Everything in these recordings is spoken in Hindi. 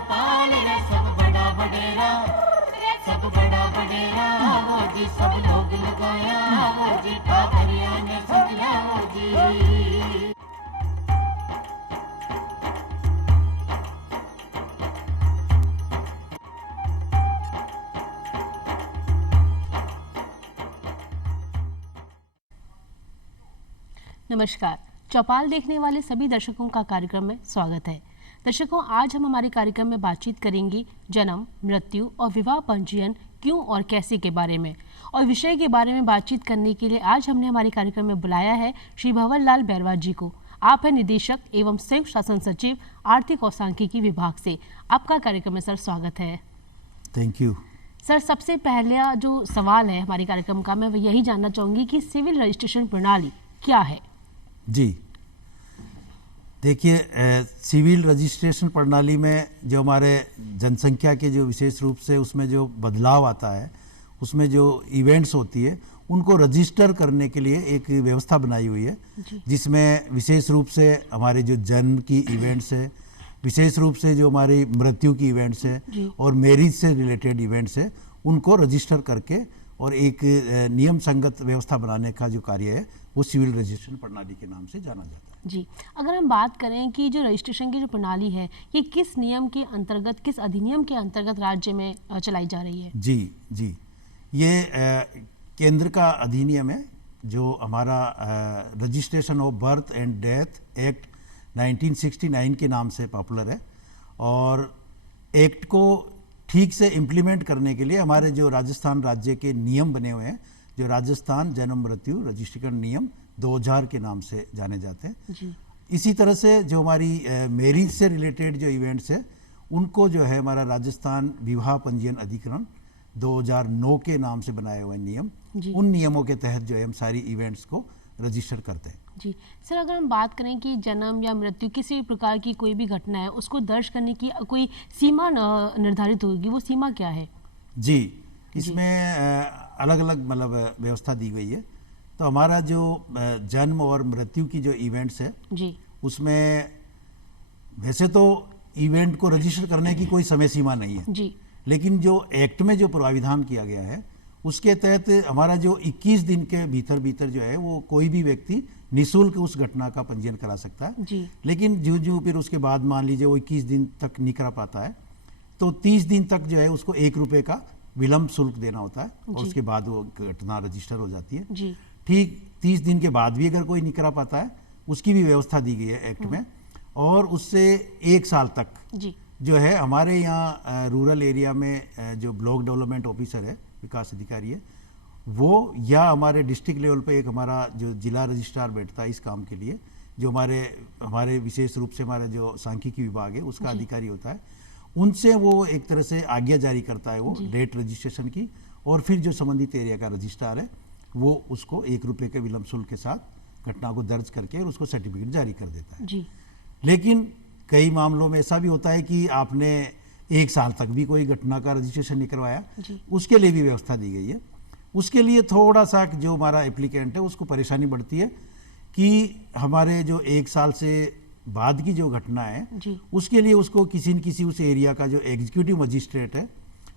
चौपाल रे सब बड़ा बडेरा, सब बड़ा बडेरा वो जी, सब लोग लगाया वो जी, ठाकरिया ने सजला वो जी। नमस्कार। चौपाल देखने वाले सभी दर्शकों का कार्यक्रम में स्वागत है। दर्शकों, आज हम हमारे कार्यक्रम में बातचीत करेंगे जन्म, मृत्यु और विवाह पंजीयन क्यों और कैसे के बारे में। और विषय के बारे में बातचीत करने के लिए आज हमने हमारे कार्यक्रम में बुलाया है श्री भंवर लाल बैरवा जी को। आप हैं निदेशक एवं संयुक्त शासन सचिव आर्थिक और सांख्यिकी विभाग से। आपका कार्यक्रम में सर स्वागत है। थैंक यू सर, सबसे पहला जो सवाल है हमारे कार्यक्रम का, मैं यही जानना चाहूँगी कि सिविल रजिस्ट्रेशन प्रणाली क्या है। जी, देखिए, सिविल रजिस्ट्रेशन प्रणाली में जो हमारे जनसंख्या के जो विशेष रूप से उसमें जो बदलाव आता है, उसमें जो इवेंट्स होती है उनको रजिस्टर करने के लिए एक व्यवस्था बनाई हुई है, जिसमें विशेष रूप से हमारे जो जन्म की इवेंट्स है, विशेष रूप से जो हमारी मृत्यु की इवेंट्स है और मैरिज से रिलेटेड इवेंट्स है, उनको रजिस्टर करके और एक नियम संगत व्यवस्था बनाने का जो कार्य है वो सिविल रजिस्ट्रेशन प्रणाली के नाम से जाना जाता है। जी, अगर हम बात करें कि जो रजिस्ट्रेशन की जो प्रणाली है ये किस नियम के अंतर्गत, किस अधिनियम के अंतर्गत राज्य में चलाई जा रही है। जी, ये केंद्र का अधिनियम है जो हमारा registration of birth and death act 1969 के नाम से पॉपुलर है। और एक्ट को ठीक से इम्प्लीमेंट करने के लिए हमारे जो राजस्थान राज्य के नियम बने हुए हैं, जो राजस्थान जन्म मृत्यु रजिस्ट्रेशन नियम 2000 के नाम से जाने जाते हैं जी। इसी तरह से जो हमारी मैरिज से रिलेटेड जो इवेंट्स है उनको जो है हमारा राजस्थान विवाह पंजीयन अधिकरण 2009 के नाम से बनाए हुए नियम, उन नियमों के तहत जो है हम सारी इवेंट्स को रजिस्टर करते हैं। जी सर, अगर हम बात करें कि जन्म या मृत्यु किसी भी प्रकार की कोई भी घटना है उसको दर्ज करने की कोई सीमा निर्धारित होगी, वो सीमा क्या है। जी, इसमें अलग अलग मतलब व्यवस्था दी गई है। तो हमारा जो जन्म और मृत्यु की जो इवेंट्स है जी, उसमें वैसे तो इवेंट को रजिस्टर करने की कोई समय सीमा नहीं है जी, लेकिन जो एक्ट में जो प्राविधान किया गया है उसके तहत हमारा जो 21 दिन के भीतर जो है वो कोई भी व्यक्ति निःशुल्क उस घटना का पंजीयन करा सकता है जी। लेकिन जो फिर उसके बाद मान लीजिए वो 21 दिन तक नहीं करा पाता है तो 30 दिन तक जो है उसको 1 रुपये का विलम्ब शुल्क देना होता है और उसके बाद वो घटना रजिस्टर हो जाती है जी। ठीक 30 दिन के बाद भी अगर कोई नहीं करा पाता है उसकी भी व्यवस्था दी गई है एक्ट में। और उससे 1 साल तक जी। जो है हमारे यहाँ रूरल एरिया में जो ब्लॉक डेवलपमेंट ऑफिसर है, विकास अधिकारी है, वो या हमारे डिस्ट्रिक्ट लेवल पे एक हमारा जो जिला रजिस्ट्रार बैठता है इस काम के लिए, जो हमारे विशेष रूप से हमारा जो सांख्यिकी विभाग है उसका अधिकारी होता है, उनसे वो एक तरह से आज्ञा जारी करता है वो डेट रजिस्ट्रेशन की। और फिर जो संबंधित एरिया का रजिस्ट्रार है वो उसको 1 रुपये के विलम्ब शुल्क के साथ घटना को दर्ज करके और उसको सर्टिफिकेट जारी कर देता है जी। लेकिन कई मामलों में ऐसा भी होता है कि आपने 1 साल तक भी कोई घटना का रजिस्ट्रेशन नहीं करवाया, उसके लिए भी व्यवस्था दी गई है। उसके लिए थोड़ा सा जो हमारा एप्लीकेंट है उसको परेशानी बढ़ती है कि हमारे जो 1 साल से बाद की जो घटना है उसके लिए उसको किसी न किसी उस एरिया का जो एग्जीक्यूटिव मजिस्ट्रेट है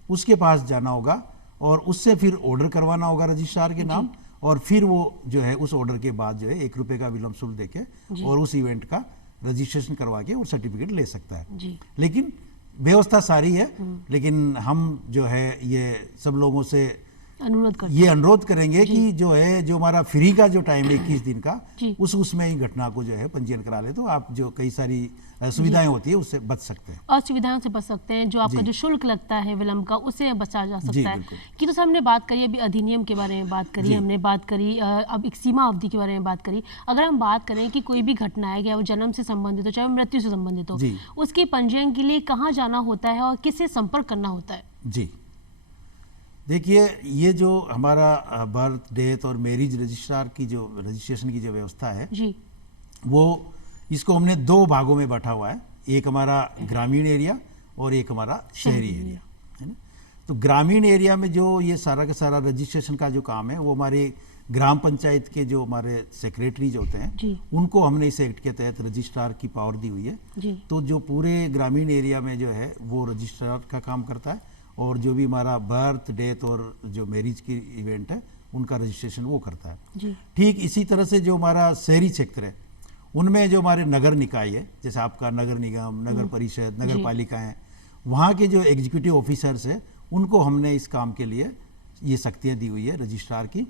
उसके पास जाना होगा और उससे फिर ऑर्डर करवाना होगा रजिस्ट्रार के नाम, और फिर वो जो है उस ऑर्डर के बाद जो है 1 रुपये का विलम्ब शुल्क देके और उस इवेंट का रजिस्ट्रेशन करवा के और सर्टिफिकेट ले सकता है जी। लेकिन व्यवस्था सारी है, लेकिन हम जो है ये सब लोगों से अनुरोध करेंगे कि जो है जो हमारा फ्री का जो टाइम है 21 दिन का उसमें ही घटना को जो है पंजीयन करा ले तो आप जो कई सारी सुविधाएं होती है उससे बच सकते हैं, असुविधाओं से बच सकते हैं। जो आपका जो शुल्क लगता है विलम्ब का उससे बचा जा सकता है कि। तो सर हमने बात करी अभी अधिनियम के बारे में बात करी, हमने बात करी अब एक सीमा अवधि के बारे में बात करी। अगर हम बात करें कि कोई भी घटना है चाहे वो जन्म से संबंधित हो चाहे वो मृत्यु से संबंधित हो, उसके पंजीयन के लिए कहाँ जाना होता है और किससे संपर्क करना होता है। जी देखिए, ये जो हमारा बर्थ डेथ और मैरिज रजिस्ट्रार की जो रजिस्ट्रेशन की जो व्यवस्था है जी, वो इसको हमने 2 भागों में बांटा हुआ है, एक हमारा ग्रामीण एरिया और एक हमारा शहरी एरिया है ना। तो ग्रामीण एरिया में जो ये सारा का सारा रजिस्ट्रेशन का जो काम है वो हमारे ग्राम पंचायत के जो हमारे सेक्रेटरीज होते हैं उनको हमने इस एक्ट के तहत रजिस्ट्रार की पावर दी हुई है। तो जो पूरे ग्रामीण एरिया में जो है वो रजिस्ट्रार का काम करता है, और जो भी हमारा बर्थ डेथ और जो मैरिज की इवेंट है उनका रजिस्ट्रेशन वो करता है। ठीक इसी तरह से जो हमारा शहरी क्षेत्र है उनमें जो हमारे नगर निकाय है, जैसे आपका नगर निगम, नगर परिषद, नगर पालिकाएं, वहाँ के जो एग्जीक्यूटिव ऑफिसर्स है उनको हमने इस काम के लिए ये शक्तियाँ दी हुई है रजिस्ट्रार की।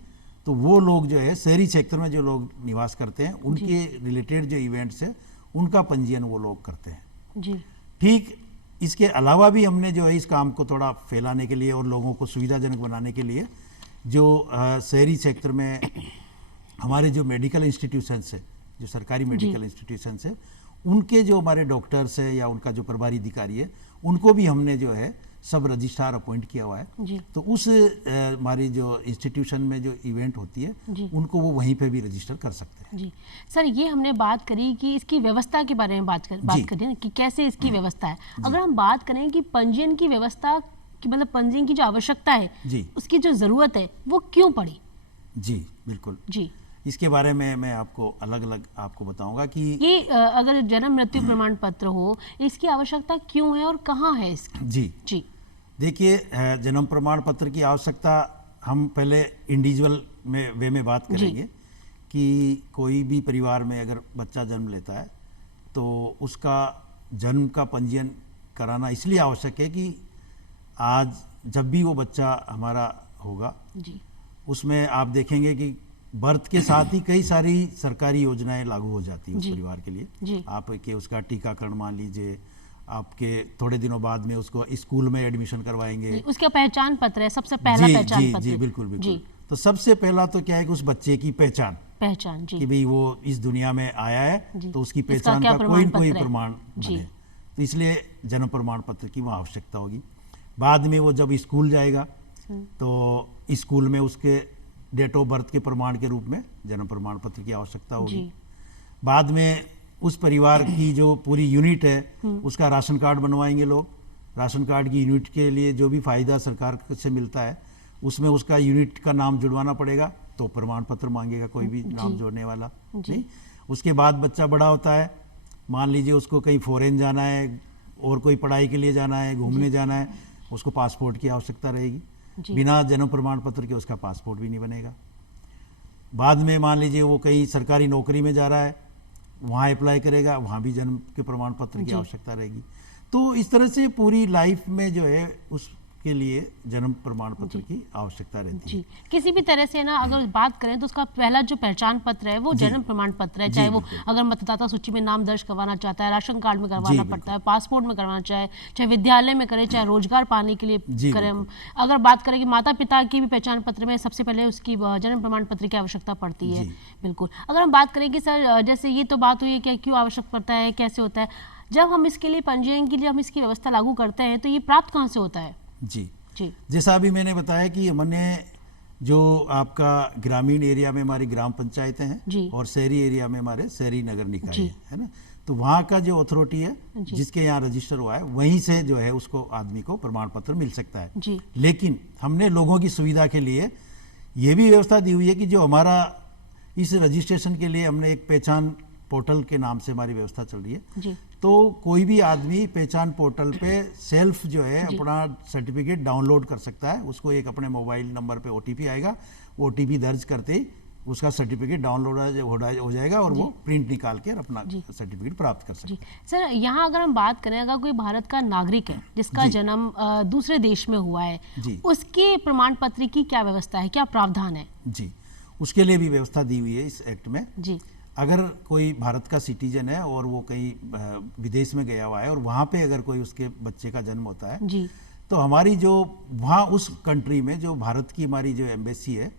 तो वो लोग जो है शहरी क्षेत्र में जो लोग निवास करते हैं उनके रिलेटेड जो इवेंट्स है उनका पंजीयन वो लोग करते हैं। ठीक इसके अलावा भी हमने जो है इस काम को थोड़ा फैलाने के लिए और लोगों को सुविधाजनक बनाने के लिए जो शहरी क्षेत्र में हमारे जो मेडिकल इंस्टीट्यूशंस है, जो सरकारी मेडिकल इंस्टीट्यूशंस है, उनके जो हमारे डॉक्टर्स है या उनका जो प्रभारी अधिकारी है उनको भी हमने जो है सब रजिस्ट्रार अपॉइंट किया हुआ है। तो उस हमारी जो इंस्टीट्यूशन में जो इवेंट होती है उनको वो वहीं पे भी रजिस्टर कर सकते हैं। जी सर, ये हमने बात करी कि इसकी व्यवस्था के बारे में बात करें ना कि कैसे इसकी व्यवस्था है। अगर हम बात करें कि पंजीयन की व्यवस्था की, मतलब पंजीयन की जो आवश्यकता है उसकी जो जरूरत है वो क्यों पड़ी? जी बिल्कुल जी, इसके बारे में मैं आपको अलग अलग आपको बताऊंगा कि ये अगर जन्म मृत्यु प्रमाण पत्र हो इसकी आवश्यकता क्यों है और कहाँ है इसकी? जी देखिए, जन्म प्रमाण पत्र की आवश्यकता हम पहले इंडिविजुअल में वे में बात करेंगे कि कोई भी परिवार में अगर बच्चा जन्म लेता है तो उसका जन्म का पंजीयन कराना इसलिए आवश्यक है कि आज जब भी वो बच्चा हमारा होगा उसमें आप देखेंगे कि बर्थ के साथ ही कई सारी सरकारी योजनाएं लागू हो जाती हैं उस परिवार के लिए। आपके उसका टीकाकरण मान लीजिए, आपके थोड़े दिनों बाद में उसको स्कूल में एडमिशन करवाएंगे, उसका पहचान पत्र है सबसे पहला पहचान पत्र। जी बिल्कुल बिल्कुल। तो सबसे पहला तो क्या है कि उस बच्चे की पहचान कि भाई वो इस दुनिया में आया है तो उसकी पहचान का कोई न कोई प्रमाण बने। तो इसलिए जन्म प्रमाण पत्र की वहाँ आवश्यकता होगी। बाद में वो जब स्कूल जाएगा तो स्कूल में उसके डेट ऑफ बर्थ के प्रमाण के रूप में जन्म प्रमाण पत्र की आवश्यकता होगी। बाद में उस परिवार की जो पूरी यूनिट है उसका राशन कार्ड बनवाएंगे लोग। राशन कार्ड की यूनिट के लिए जो भी फायदा सरकार से मिलता है उसमें उसका यूनिट का नाम जुड़वाना पड़ेगा, तो प्रमाण पत्र मांगेगा कोई भी नाम जोड़ने वाला। नहीं, उसके बाद बच्चा बड़ा होता है, मान लीजिए उसको कहीं फॉरेन जाना है और कोई पढ़ाई के लिए जाना है, घूमने जाना है, उसको पासपोर्ट की आवश्यकता रहेगी। बिना जन्म प्रमाण पत्र के उसका पासपोर्ट भी नहीं बनेगा। बाद में मान लीजिए वो कहीं सरकारी नौकरी में जा रहा है, वहाँ अप्लाई करेगा, वहाँ भी जन्म के प्रमाण पत्र की आवश्यकता रहेगी। तो इस तरह से पूरी लाइफ में जो है उसके लिए जन्म प्रमाण पत्र की आवश्यकता रहती है। किसी भी तरह से ना अगर बात करें तो उसका पहला जो पहचान पत्र है वो जन्म प्रमाण पत्र है, चाहे वो अगर मतदाता सूची में नाम दर्ज करवाना चाहता है, राशन कार्ड में करवाना पड़ता है, पासपोर्ट में करवाना चाहे विद्यालय में करे, चाहे रोजगार पाने के लिए करें। अगर बात करें कि माता पिता की भी पहचान पत्र में सबसे पहले उसकी जन्म प्रमाण पत्र की आवश्यकता पड़ती है। बिल्कुल। अगर हम बात करें कि सर जैसे ये तो बात हुई कि क्यों आवश्यक पड़ता है, कैसे होता है, जब हम इसके लिए पंजीयन के लिए हम इसकी व्यवस्था लागू करते हैं तो ये प्राप्त कहाँ से होता है? जी, जैसा अभी मैंने बताया कि हमने जो आपका ग्रामीण एरिया में हमारी ग्राम पंचायतें हैं और शहरी एरिया में हमारे शहरी नगर निकाय है ना, तो वहाँ का जो अथॉरिटी है जिसके यहाँ रजिस्टर हुआ है वहीं से जो है उसको आदमी को प्रमाण पत्र मिल सकता है। लेकिन हमने लोगों की सुविधा के लिए ये भी व्यवस्था दी हुई है कि जो हमारा इस रजिस्ट्रेशन के लिए हमने एक पहचान पोर्टल के नाम से हमारी व्यवस्था चल रही है। तो कोई भी आदमी पहचान पोर्टल पे सेल्फ जो है अपना सर्टिफिकेट डाउनलोड कर सकता है। उसको एक अपने मोबाइल नंबर पे ओटीपी आएगा, ओटीपी दर्ज करते ही उसका सर्टिफिकेट डाउनलोड हो जाएगा और वो प्रिंट निकाल के अपना सर्टिफिकेट प्राप्त कर सकते हैं। सर यहाँ अगर हम बात करें, अगर कोई भारत का नागरिक है जिसका जन्म दूसरे देश में हुआ है, उसके प्रमाण पत्र की क्या व्यवस्था है, क्या प्रावधान है? जी, उसके लिए भी व्यवस्था दी हुई है इस एक्ट में। अगर कोई भारत का सिटीजन है और वो कहीं विदेश में गया हुआ है और वहाँ पे अगर कोई उसके बच्चे का जन्म होता है तो हमारी जो वहाँ उस कंट्री में जो भारत की हमारी जो एम्बेसी है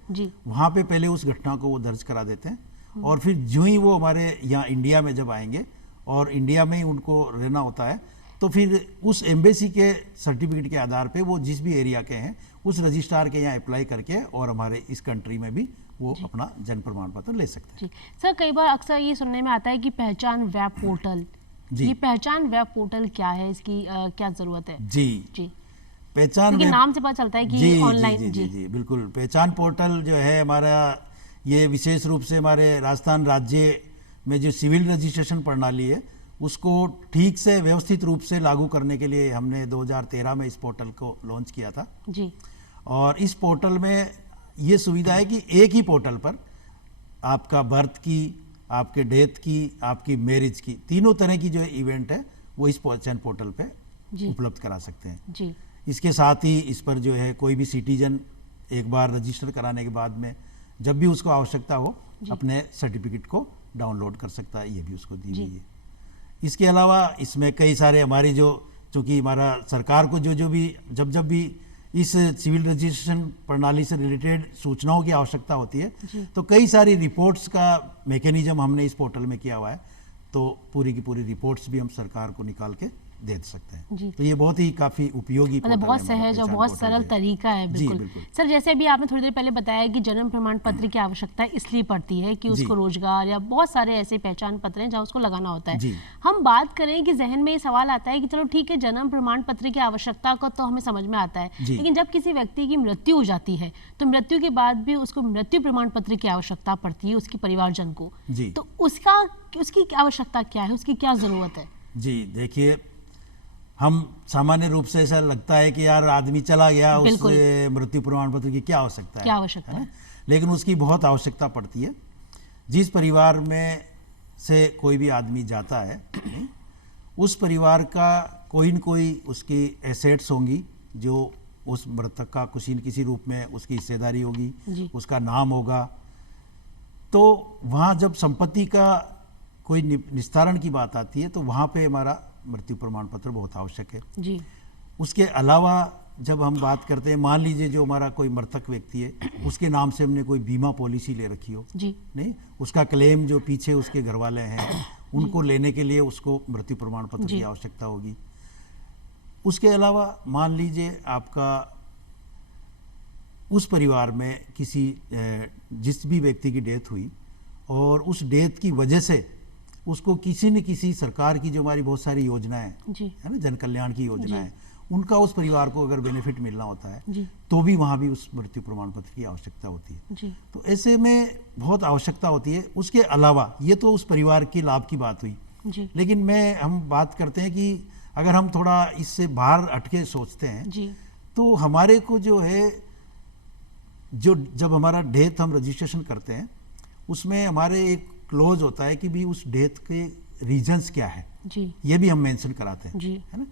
वहाँ पे पहले उस घटना को वो दर्ज करा देते हैं और फिर जो ही वो हमारे यहाँ इंडिया में जब आएंगे और इंडिया में ही उनको रहना होता है तो फिर उस एम्बेसी के सर्टिफिकेट के आधार पे वो जिस भी एरिया के हैं उस रजिस्ट्रार के यहाँ अप्लाई करके और हमारे इस कंट्री में भी वो अपना जन्म प्रमाण पत्र ले सकते हैं। सर कई बार अक्सर ये सुनने में आता है कि पहचान वेब पोर्टल, ये पहचान वेब पोर्टल क्या है, इसकी क्या जरूरत है? जी, पहचान क्योंकि नाम से पता चलता है कि ऑनलाइन। जी बिल्कुल। पहचान पोर्टल जो है हमारा, ये विशेष रूप से हमारे राजस्थान राज्य में जो सिविल रजिस्ट्रेशन प्रणाली है उसको ठीक से व्यवस्थित रूप से लागू करने के लिए हमने 2013 में इस पोर्टल को लॉन्च किया था जी। और इस पोर्टल में ये सुविधा है कि एक ही पोर्टल पर आपका बर्थ की, आपके डेथ की, आपकी मैरिज की, तीनों तरह की जो इवेंट है वो इस पहचान पोर्टल पे उपलब्ध करा सकते हैं जी। इसके साथ ही इस पर जो है कोई भी सिटीजन एक बार रजिस्टर कराने के बाद में जब भी उसको आवश्यकता हो अपने सर्टिफिकेट को डाउनलोड कर सकता है, ये भी उसको दी गई है। इसके अलावा इसमें कई सारे हमारी जो, चूँकि हमारा सरकार को जो भी जब भी इस सिविल रजिस्ट्रेशन प्रणाली से रिलेटेड सूचनाओं की आवश्यकता होती है तो कई सारी रिपोर्ट्स का मैकेनिज्म हमने इस पोर्टल में किया हुआ है, तो पूरी की पूरी रिपोर्ट्स भी हम सरकार को निकाल के दे सकते हैं। तो ये बहुत ही काफी उपयोगी, मतलब बहुत सहज और बहुत सरल तरीका है। बिल्कुल सर, जैसे अभी आपने थोड़ी देर पहले बताया कि जन्म प्रमाण पत्र की आवश्यकता इसलिए पड़ती है कि उसको रोजगार या बहुत सारे ऐसे पहचान पत्र हैं जहाँ उसको लगाना होता है। हम बात करें कि जहन में ये सवाल आता है कि चलो ठीक है, जन्म प्रमाण पत्र की आवश्यकता को तो हमें समझ में आता है, लेकिन जब किसी व्यक्ति की मृत्यु हो जाती है तो मृत्यु के बाद भी उसको मृत्यु प्रमाण पत्र की आवश्यकता पड़ती है उसकी परिवारजन को, तो उसकी आवश्यकता क्या है, उसकी क्या जरूरत है? जी देखिए, हम सामान्य रूप से ऐसा लगता है कि यार आदमी चला गया, उससे मृत्यु प्रमाण पत्र की क्या आवश्यकता है? लेकिन उसकी बहुत आवश्यकता पड़ती है। जिस परिवार में से कोई भी आदमी जाता है उस परिवार का कोई न कोई उसकी एसेट्स होंगी जो उस मृतक का किसी न किसी रूप में उसकी हिस्सेदारी होगी, उसका नाम होगा। तो वहाँ जब संपत्ति का कोई निस्तारण की बात आती है तो वहाँ पे हमारा मृत्यु प्रमाण पत्र बहुत आवश्यक है जी। उसके अलावा जब हम बात करते हैं, मान लीजिए जो हमारा कोई मृतक व्यक्ति है उसके नाम से हमने कोई बीमा पॉलिसी ले रखी हो जी, नहीं, उसका क्लेम जो पीछे उसके घर वाले हैं उनको लेने के लिए उसको मृत्यु प्रमाण पत्र की आवश्यकता होगी। उसके अलावा मान लीजिए आपका उस परिवार में किसी जिस भी व्यक्ति की डेथ हुई और उस डेथ की वजह से उसको किसी न किसी सरकार की जो हमारी बहुत सारी योजनाएं है ना, जन कल्याण की योजनाएं, उनका उस परिवार को अगर बेनिफिट मिलना होता है तो भी वहाँ भी उस मृत्यु प्रमाण पत्र की आवश्यकता होती है। तो ऐसे में बहुत आवश्यकता होती है। उसके अलावा ये तो उस परिवार के लाभ की बात हुई, लेकिन हम बात करते हैं कि अगर हम थोड़ा इससे बाहर हटके सोचते हैं तो हमारे को जो है, जो जब हमारा डेथ हम रजिस्ट्रेशन करते हैं उसमें हमारे एक क्लोज होता है कि भी उस डेथ के रीजंस क्या है ये भी हम मेंशन कराते हैं, है ना।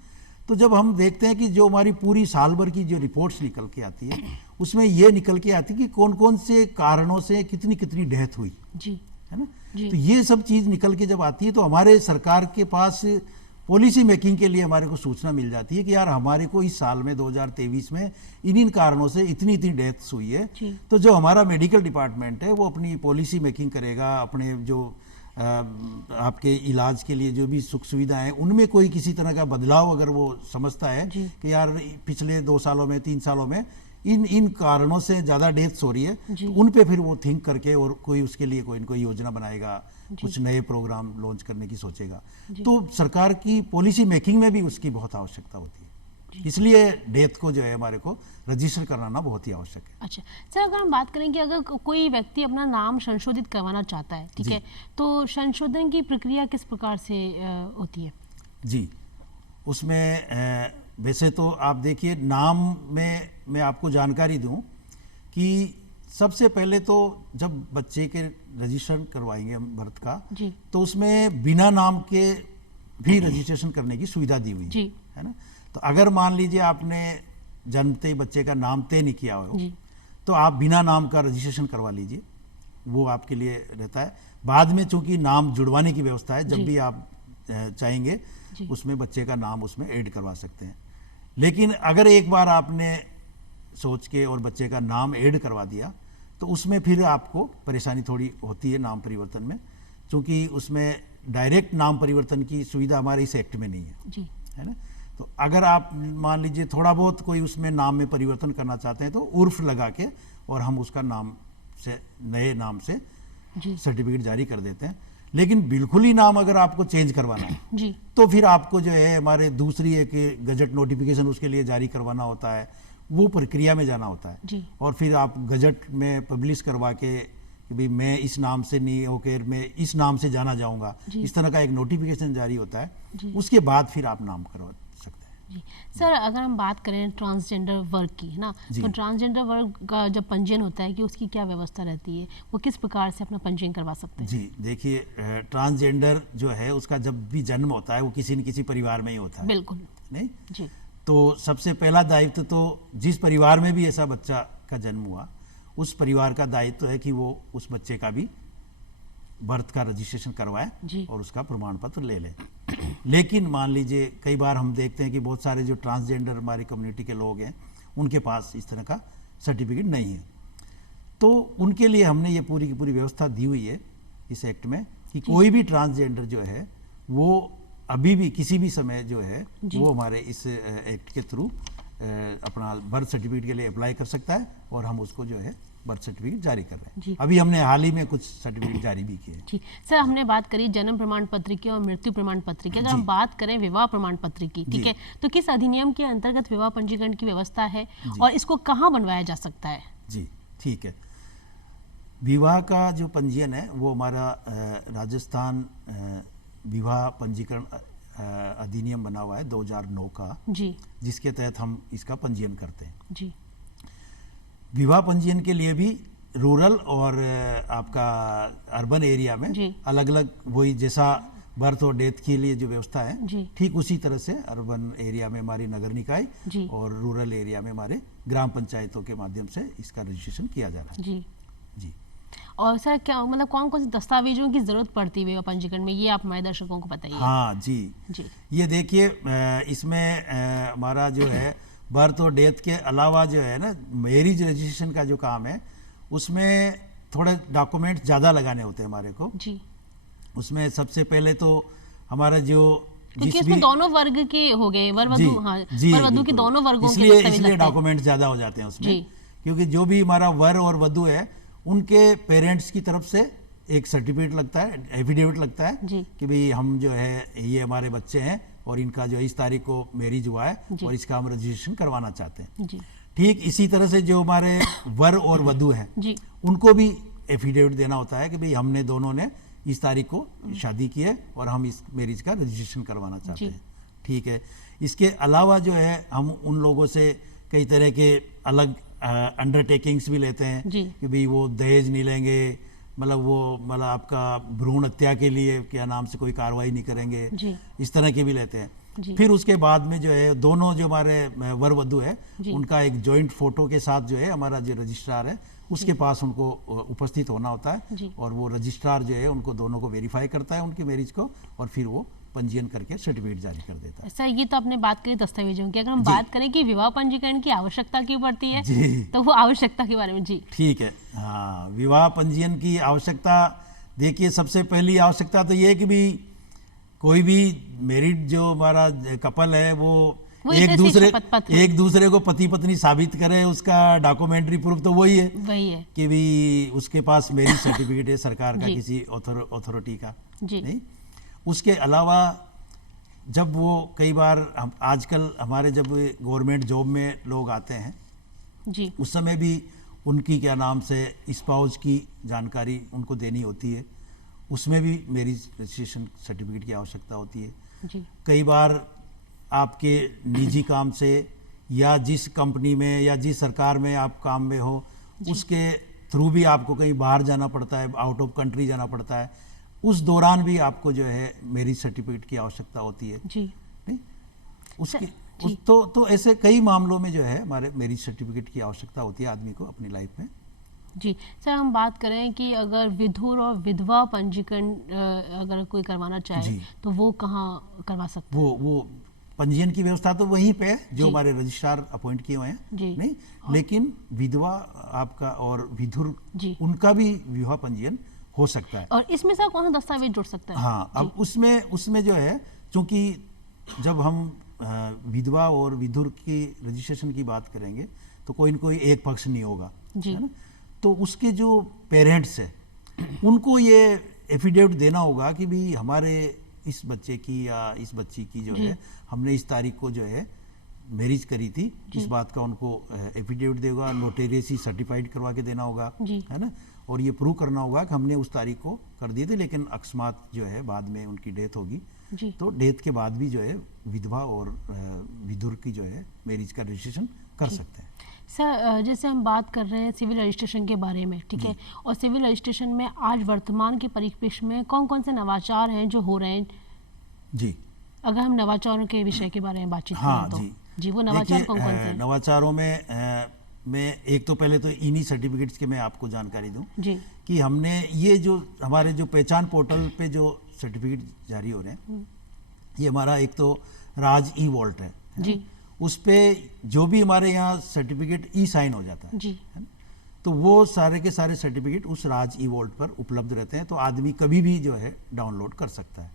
तो जब हम देखते हैं कि जो हमारी पूरी साल भर की जो रिपोर्ट्स निकल के आती है उसमें ये निकल के आती है कि कौन कौन से कारणों से कितनी कितनी डेथ हुई, है ना। तो ये सब चीज निकल के जब आती है तो हमारे सरकार के पास पॉलिसी मेकिंग के लिए हमारे को सूचना मिल जाती है कि यार हमारे को इस साल में 2023 में इन कारणों से इतनी डेथ्स हुई है। तो जो हमारा मेडिकल डिपार्टमेंट है वो अपनी पॉलिसी मेकिंग करेगा, अपने जो आपके इलाज के लिए जो भी सुख सुविधाएं उनमें कोई किसी तरह का बदलाव अगर वो समझता है कि यार पिछले 2 सालों में 3 सालों में इन कारणों से ज़्यादा डेथ्स हो रही है, तो उन पे फिर वो थिंक करके और कोई उसके लिए कोई न कोई योजना बनाएगा, कुछ नए प्रोग्राम लॉन्च करने की सोचेगा। तो सरकार की पॉलिसी मेकिंग में भी उसकी बहुत आवश्यकता होती है, इसलिए डेथ को जो है हमारे को रजिस्टर कराना बहुत ही आवश्यक है। अच्छा सर, अगर हम बात करें कि अगर कोई व्यक्ति अपना नाम संशोधित करवाना चाहता है, ठीक है, तो संशोधन की प्रक्रिया किस प्रकार से होती है? जी, उसमें वैसे तो आप देखिए नाम में मैं आपको जानकारी दूं कि सबसे पहले तो जब बच्चे के रजिस्ट्रेशन करवाएंगे हम बर्थ का तो उसमें बिना नाम के भी रजिस्ट्रेशन करने की सुविधा दी हुई है ना। तो अगर मान लीजिए आपने जन्मते ही बच्चे का नाम तय नहीं किया हो तो आप बिना नाम का रजिस्ट्रेशन करवा लीजिए, वो आपके लिए रहता है। बाद में चूंकि नाम जुड़वाने की व्यवस्था है, जब भी आप चाहेंगे उसमें बच्चे का नाम उसमें ऐड करवा सकते हैं। लेकिन अगर एक बार आपने सोच के और बच्चे का नाम ऐड करवा दिया तो उसमें फिर आपको परेशानी थोड़ी होती है नाम परिवर्तन में, क्योंकि उसमें डायरेक्ट नाम परिवर्तन की सुविधा हमारे इस एक्ट में नहीं है ना। तो अगर आप मान लीजिए थोड़ा बहुत कोई उसमें नाम में परिवर्तन करना चाहते हैं तो उर्फ लगा के और हम उसका नाम से नए नाम से सर्टिफिकेट जारी कर देते हैं। लेकिन बिल्कुल ही नाम अगर आपको चेंज करवाना है जी तो फिर आपको जो है हमारे दूसरी एक गजट नोटिफिकेशन उसके लिए जारी करवाना होता है, वो प्रक्रिया में जाना होता है जी और फिर आप गजट में पब्लिश करवा के कि भाई मैं इस नाम से नहीं होकर मैं इस नाम से जाना जाऊंगा, इस तरह का एक नोटिफिकेशन जारी होता है। उसके बाद फिर आप नाम करवा सकते हैं। जी सर, अगर हम बात करें ट्रांसजेंडर वर्ग की, है ना, तो ट्रांसजेंडर वर्ग का जब पंजीयन होता है कि उसकी क्या व्यवस्था रहती है, वो किस प्रकार से अपना पंजीयन करवा सकते हैं? जी देखिए, ट्रांसजेंडर जो है उसका जब भी जन्म होता है वो किसी न किसी परिवार में ही होता है। बिल्कुल नहीं जी। तो सबसे पहला दायित्व तो जिस परिवार में भी ऐसा बच्चा का जन्म हुआ उस परिवार का दायित्व है कि वो उस बच्चे का भी बर्थ का रजिस्ट्रेशन करवाए और उसका प्रमाण पत्र ले ले। लेकिन मान लीजिए कई बार हम देखते हैं कि बहुत सारे जो ट्रांसजेंडर हमारी कम्युनिटी के लोग हैं उनके पास इस तरह का सर्टिफिकेट नहीं है, तो उनके लिए हमने ये पूरी की पूरी व्यवस्था दी हुई है इस एक्ट में कि कोई भी ट्रांसजेंडर जो है वो अभी भी किसी भी समय जो है वो हमारे इस एक्ट के थ्रू अपना बर्थ सर्टिफिकेट के लिए अप्लाई कर सकता है और हम उसको जो है बर्थ सर्टिफिकेट जारी कर रहे हैं। अभी हमने हाल ही में कुछ सर्टिफिकेट जारी भी किए। जी सर, हमने बात करी जन्म प्रमाण पत्र की और मृत्यु प्रमाण पत्र की। अगर हम बात करें विवाह प्रमाण पत्र की, ठीक है, तो किस अधिनियम के अंतर्गत विवाह पंजीकरण की व्यवस्था है और इसको कहाँ बनवाया जा सकता है? जी ठीक है, विवाह का जो पंजीयन है वो हमारा राजस्थान विवाह पंजीकरण अधिनियम बना हुआ है 2009 का जी, जिसके तहत हम इसका पंजीयन करते हैं जी। विवाह पंजीयन के लिए भी रूरल और आपका अर्बन एरिया में अलग अलग वही जैसा बर्थ और डेथ के लिए जो व्यवस्था है ठीक उसी तरह से अर्बन एरिया में हमारी नगर निकाय और रूरल एरिया में हमारे ग्राम पंचायतों के माध्यम से इसका रजिस्ट्रेशन किया जा रहा है जी जी। और सर क्या मतलब कौन कौन से दस्तावेजों की जरूरत पड़ती है विवाह पंजीकरण में, ये आप हमारे दर्शकों को बताइए। हाँ जी जी, ये देखिए इसमें हमारा जो है बर्थ और डेथ के अलावा जो है ना मैरिज रजिस्ट्रेशन का जो काम है उसमें थोड़े डॉक्यूमेंट ज़्यादा लगाने होते हैं हमारे को जी। उसमें सबसे पहले तो हमारा जो क्योंकि इसमें दोनों वर्ग के हो गए, वर वधू, हाँ, वर वधू के दोनों वर्गों के इसलिए डॉक्यूमेंट ज़्यादा हो जाते हैं उसमें, क्योंकि जो भी हमारा वर और वधू है उनके पेरेंट्स की तरफ से एक सर्टिफिकेट लगता है, एफिडेविट लगता है कि भाई हम जो है ये हमारे बच्चे हैं और इनका जो इस तारीख को मैरिज हुआ है और इसका हम रजिस्ट्रेशन करवाना चाहते हैं। ठीक इसी तरह से जो हमारे वर और वधू हैं उनको भी एफिडेविट देना होता है कि भाई हमने दोनों ने इस तारीख को शादी की है और हम इस मैरिज का रजिस्ट्रेशन करवाना चाहते हैं। ठीक है, इसके अलावा जो है हम उन लोगों से कई तरह के अलग अंडरटेकिंग्स भी लेते हैं कि भाई वो दहेज नहीं लेंगे, मतलब आपका भ्रूण हत्या के लिए क्या नाम से कोई कार्रवाई नहीं करेंगे, इस तरह के भी लेते हैं। फिर उसके बाद में जो है दोनों जो हमारे वर वधू है उनका एक जॉइंट फोटो के साथ जो है हमारा जो रजिस्ट्रार है उसके पास उनको उपस्थित होना होता है और वो रजिस्ट्रार जो है उनको दोनों को वेरीफाई करता है उनकी मैरिज को और फिर वो पंजीयन करके सर्टिफिकेट जारी कर देता है। सर ये तो आपने बात करी दस्तावेजों की, अगर हम बात करें कि विवाह पंजीकरण की आवश्यकता क्यों पड़ती है तो वो आवश्यकता के बारे में जी। ठीक है, हाँ, विवाह पंजीयन की आवश्यकता देखिए सबसे पहली आवश्यकता तो ये है कि भी कोई भी मैरिड जो हमारा कपल है वो एक दूसरे को पति पत्नी साबित करे, उसका डॉक्यूमेंट्री प्रूफ तो वही है कि भी उसके पास मैरिज सर्टिफिकेट है सरकार का किसी अथॉरिटी का नहीं। उसके अलावा जब वो कई बार आजकल हमारे जब गवर्नमेंट जॉब में लोग आते हैं जी उस समय भी उनकी क्या नाम से स्पाउस की जानकारी उनको देनी होती है, उसमें भी मैरिज रजिस्ट्रेशन सर्टिफिकेट की आवश्यकता होती है जी। कई बार आपके निजी काम से या जिस कंपनी में या जिस सरकार में आप काम में हो उसके थ्रू भी आपको कहीं बाहर जाना पड़ता है, आउट ऑफ कंट्री जाना पड़ता है, उस दौरान भी आपको जो है मैरिज सर्टिफिकेट की आवश्यकता होती है जी। नहीं उसकी तो ऐसे कई मामलों में जो है हमारे मैरिज सर्टिफिकेट की आवश्यकता होती है आदमी को अपनी लाइफ में जी। सर हम बात करें कि अगर विधुर और विधवा पंजीकरण अगर कोई करवाना चाहे तो वो कहाँ करवा सकते हैं? वो पंजीयन की व्यवस्था तो वहीं पे है जो हमारे रजिस्ट्रार अपॉइंट किए हुए हैं नहीं, लेकिन विधवा आपका और विधुर उनका भी विवाह पंजीयन हो सकता है। और इसमें सर कौन सा दस्तावेज जुड़ सकता है? हाँ, अब उसमें जो है चूंकि जब हम विधवा और विधुर की रजिस्ट्रेशन की बात करेंगे तो कोई न कोई एक पक्ष नहीं होगा है ना, तो उसके जो पेरेंट्स है उनको ये एफिडेविट देना होगा कि भी हमारे इस बच्चे की या इस बच्ची की जो है हमने इस तारीख को जो है मैरिज करी थी, इस बात का उनको एफिडेविट देगा, नोटेरियसी सर्टिफाइड करवा के देना होगा, है ना। और ये प्रूव करना होगा कि हमने उस तारीख को कर दिए थे, लेकिन अकस्मात जो है बाद में उनकी डेथ होगी, तो डेथ के बाद भी जो है विधवा और विधुर की जो है मैरिज का रजिस्ट्रेशन कर सकते हैं। सर, जैसे हम बात कर रहे हैं सिविल रजिस्ट्रेशन के बारे में, ठीक है, और सिविल रजिस्ट्रेशन में आज वर्तमान के परिप्रेक्ष्य में कौन कौन से नवाचार हैं जो हो रहे हैं? जी, अगर हम नवाचारों के विषय के बारे में बातचीत करें तो जी वो नवाचार कौन कौन से हैं? नवाचारों में मैं एक तो पहले तो इन्हीं सर्टिफिकेट्स के मैं आपको जानकारी दूं जी, कि हमने ये जो हमारे जो पहचान पोर्टल पे जो सर्टिफिकेट जारी हो रहे हैं, ये हमारा एक तो राज ई वॉल्ट है जी, उस पे जो भी हमारे यहाँ सर्टिफिकेट ई साइन हो जाता है जी, तो वो सारे के सारे सर्टिफिकेट उस राज ई वॉल्ट पर उपलब्ध रहते हैं, तो आदमी कभी भी जो है डाउनलोड कर सकता है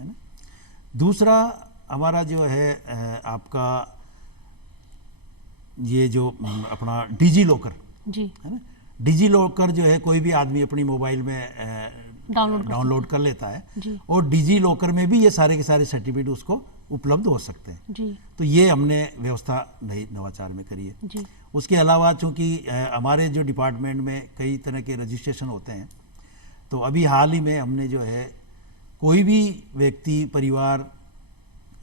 ना। दूसरा हमारा जो है आपका ये जो अपना डिजी लॉकर जी, है ना, डिजी लॉकर जो है कोई भी आदमी अपनी मोबाइल में डाउनलोड कर लेता है जी, और डिजी लॉकर में भी ये सारे के सारे सर्टिफिकेट उसको उपलब्ध हो सकते हैं जी, तो ये हमने व्यवस्था नई नवाचार में करी है जी। उसके अलावा चूंकि हमारे जो डिपार्टमेंट में कई तरह के रजिस्ट्रेशन होते हैं, तो अभी हाल ही में हमने जो है कोई भी व्यक्ति परिवार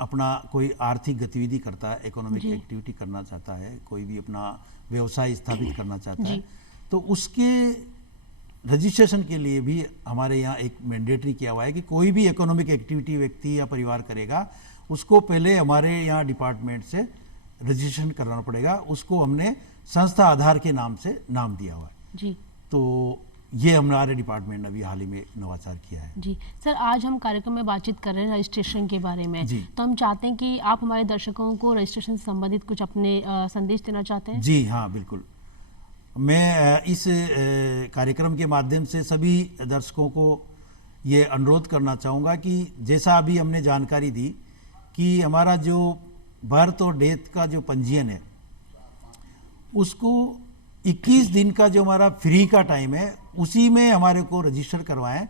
अपना कोई आर्थिक गतिविधि करता है, इकोनॉमिक एक्टिविटी करना चाहता है, कोई भी अपना व्यवसाय स्थापित करना चाहता है, तो उसके रजिस्ट्रेशन के लिए भी हमारे यहाँ एक मैंडेटरी किया हुआ है कि कोई भी इकोनॉमिक एक्टिविटी व्यक्ति या परिवार करेगा, उसको पहले हमारे यहाँ डिपार्टमेंट से रजिस्ट्रेशन कराना पड़ेगा। उसको हमने संस्था आधार के नाम से नाम दिया हुआ है जी, तो ये हमारे डिपार्टमेंट ने अभी हाल ही में नवाचार किया है जी। सर, आज हम कार्यक्रम में बातचीत कर रहे हैं रजिस्ट्रेशन के बारे में, तो हम चाहते हैं कि आप हमारे दर्शकों को रजिस्ट्रेशन से संबंधित कुछ अपने संदेश देना चाहते हैं? जी हाँ, बिल्कुल। मैं इस कार्यक्रम के माध्यम से सभी दर्शकों को ये अनुरोध करना चाहूँगा कि जैसा अभी हमने जानकारी दी कि हमारा जो बर्थ और डेथ का जो पंजीयन है, उसको 21 दिन का जो हमारा फ्री का टाइम है, उसी में हमारे को रजिस्टर करवाएं,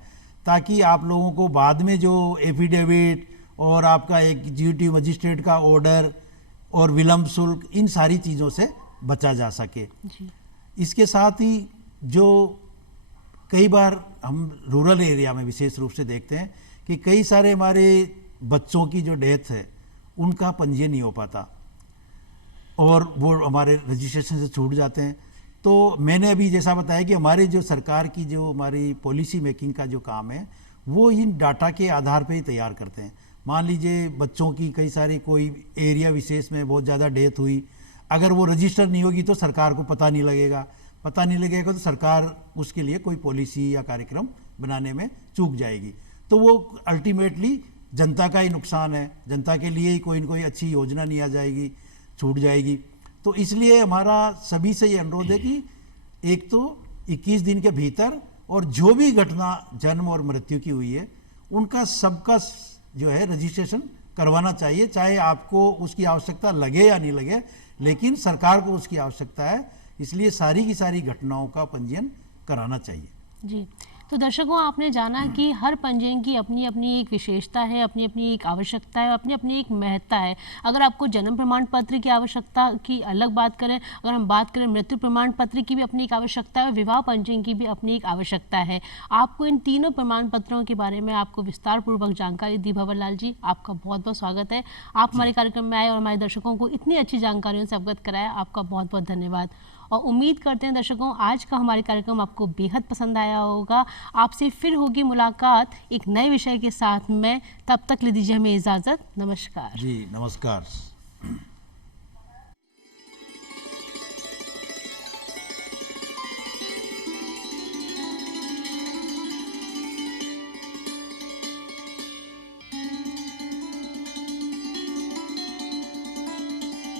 ताकि आप लोगों को बाद में जो एफिडेविट और आपका एग्जीक्यूटिव मजिस्ट्रेट का ऑर्डर और विलंब शुल्क, इन सारी चीज़ों से बचा जा सके जी। इसके साथ ही जो कई बार हम रूरल एरिया में विशेष रूप से देखते हैं कि कई सारे हमारे बच्चों की जो डेथ है उनका पंजीयन नहीं हो पाता और वो हमारे रजिस्ट्रेशन से छूट जाते हैं। तो मैंने अभी जैसा बताया कि हमारे जो सरकार की जो हमारी पॉलिसी मेकिंग का जो काम है, वो इन डाटा के आधार पे ही तैयार करते हैं। मान लीजिए बच्चों की कई सारी कोई एरिया विशेष में बहुत ज़्यादा डेथ हुई, अगर वो रजिस्टर नहीं होगी तो सरकार को पता नहीं लगेगा तो सरकार उसके लिए कोई पॉलिसी या कार्यक्रम बनाने में चूक जाएगी, तो वो अल्टीमेटली जनता का ही नुकसान है, जनता के लिए ही कोई न कोई अच्छी योजना नहीं आ जाएगी, छूट जाएगी। तो इसलिए हमारा सभी से ये अनुरोध है कि एक तो 21 दिन के भीतर और जो भी घटना जन्म और मृत्यु की हुई है उनका सबका जो है रजिस्ट्रेशन करवाना चाहिए, चाहे आपको उसकी आवश्यकता लगे या नहीं लगे, लेकिन सरकार को उसकी आवश्यकता है, इसलिए सारी की सारी घटनाओं का पंजीयन कराना चाहिए जी। तो दर्शकों, आपने जाना कि हर पंजीयन की अपनी अपनी एक विशेषता है, अपनी अपनी एक आवश्यकता है, अपनी अपनी एक महत्ता है। अगर आपको जन्म प्रमाण पत्र की आवश्यकता की अलग बात करें, अगर हम बात करें मृत्यु प्रमाण पत्र की भी अपनी एक आवश्यकता है, विवाह पंजीयन की भी अपनी एक आवश्यकता है। आपको इन तीनों प्रमाण पत्रों के बारे में आपको विस्तार पूर्वक जानकारी दी भंवर लाल जी, आपका बहुत बहुत स्वागत है। आप हमारे कार्यक्रम में आए और हमारे दर्शकों को इतनी अच्छी जानकारियों से अवगत कराया, आपका बहुत बहुत धन्यवाद। और उम्मीद करते हैं दर्शकों, आज का हमारे कार्यक्रम आपको बेहद पसंद आया होगा। आपसे फिर होगी मुलाकात एक नए विषय के साथ में, तब तक ले दीजिए हमें इजाज़त। नमस्कार जी, नमस्कार।